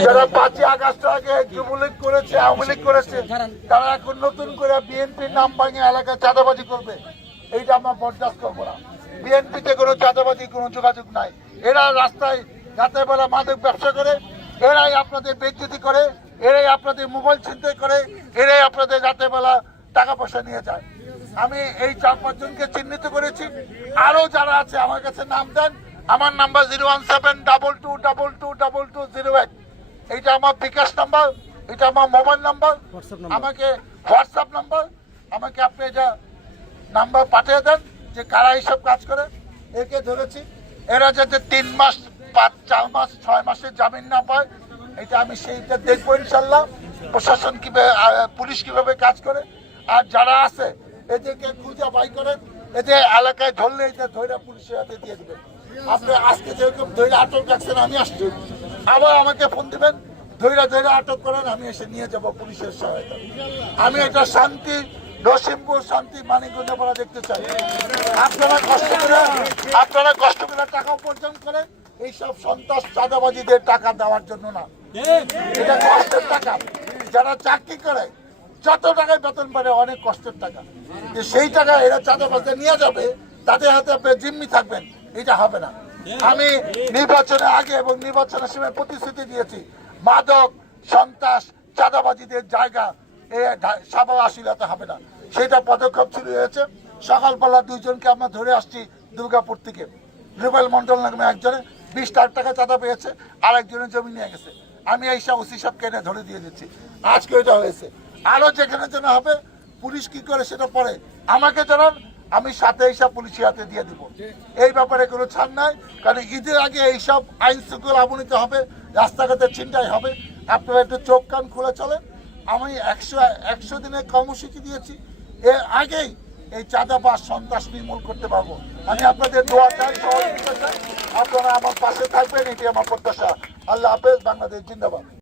যারা 5ই আগস্ট আগে যুবলীগ করেছে, আওয়ামী লীগ করেছে, তারা এখন নতুন করে বিএনপির নাম ভাঙিয়ে এলাকায় চাঁদাবাজি করবে। এইটা আমরা বরদাস্ত করবো না। বিএনপিতে কোনো চাঁদাবাজি কোনো যোগাযোগ নাই। এরা রাস্তায় রাতের বেলা মাদক ব্যবসা করে, এরাই আপনাদের বেইজ্জতি করে, এরাই আপনাদের মোবাইল ছিনতাই করে, এরাই আপনাদের রাতের বেলা টাকা পয়সা নিয়ে যায়। আমি এই 4-5 জনকে চিহ্নিত করেছি। আরো যারা আছে আমার কাছে নাম দেন। আমার নাম্বার 01722222208। এইটা আমার বিকাশ নাম্বার, এটা আমার মোবাইল নাম্বার, আমাকে হোয়াটসঅ্যাপ নাম্বার। আমাকে আপনি এটা নাম্বার পাঠিয়ে দেন যে কারা এইসব কাজ করে। একে ধরেছি, এরা যাতে 3 মাস 4 মাস 6 মাসের জামিন না পায়, এটা আমি সেইটা দেখবো ইনশাল্লাহ। প্রশাসন কিভাবে, পুলিশ কিভাবে কাজ করে। আর যারা আছে এদেরকে খুঁজে বাই করেন, এদের এলাকায় ধরলে এটা ধরে পুলিশের হাতে দিয়ে দেবেন। আপনি আজকে যেরকম ধৈর্য আটক রাখছেন, আমি আসছি, আবার আমাকে ফোন দিবেন, ধৈর্য আটক করেন, আমি এসে নিয়ে যাব পুলিশের সহায়তা। আমি এটা শান্তি, নরসিংপুর শান্তি, মানিকগঞ্জ পড়া দেখতে চাই। আপনারা কষ্ট করে টাকা উপার্জন করেন, এইসব সন্ত্রাস চাঁদাবাজিদের টাকা দেওয়ার জন্য না। এটা কষ্টের টাকা। যারা চাকরি করে যত টাকায় বেতন পারে, অনেক কষ্টের টাকা, যে সেই টাকা এরা চাঁদাবাজে নিয়ে যাবে, তাদের হাতে আপনি জিম্মি থাকবেন, এটা হবে না। আমি নির্বাচনের আগে এবং নির্বাচনের সময় প্রতিশ্রুতি দিয়েছি, মাদক সন্ত্রাস চাঁদাবাজিদের জায়গা সাবা আশিলাতে হবে না। সেটা পদক্ষেপ শুরু হয়েছে। সকালবেলা 2 জনকে আমরা ধরে আসছি দুর্গাপুর থেকে। রুবেল মন্ডল নামে একজনে 20 লাখ টাকা চাঁদা পেয়েছে, আর একজনের জমি নিয়ে গেছে। আমি এই সব ওসি সব কেনে ধরে দিয়ে দিচ্ছি। আজকে এটা হয়েছে। আরো যেখানে যেন হবে, পুলিশ কি করে সেটা পরে আমাকে জানান, আমি সাথে এইসব পুলিশের হাতে দিয়ে দিব। এই ব্যাপারে কোনো ছাড় নাই, কারণ ঈদের আগে এইসব আইন শৃঙ্খলা অবনীত হবে, রাস্তাঘাটে ছিনতাই হবে। আপনারা একটু চোখ কান খুলে চলেন। আমি 100 দিনের কর্মসূচি দিয়েছি। এর আগেই এই চাঁদাবাজ সন্ত্রাস নির্মূল করতে পারবো। আমি আপনাদের দোয়া চাই, সহযোগিতা চাই। আপনারা আমার পাশে থাকবেন, এটি আমার প্রত্যাশা। আল্লাহ হাফেজ। বাংলাদেশ জিন্দাবাদ।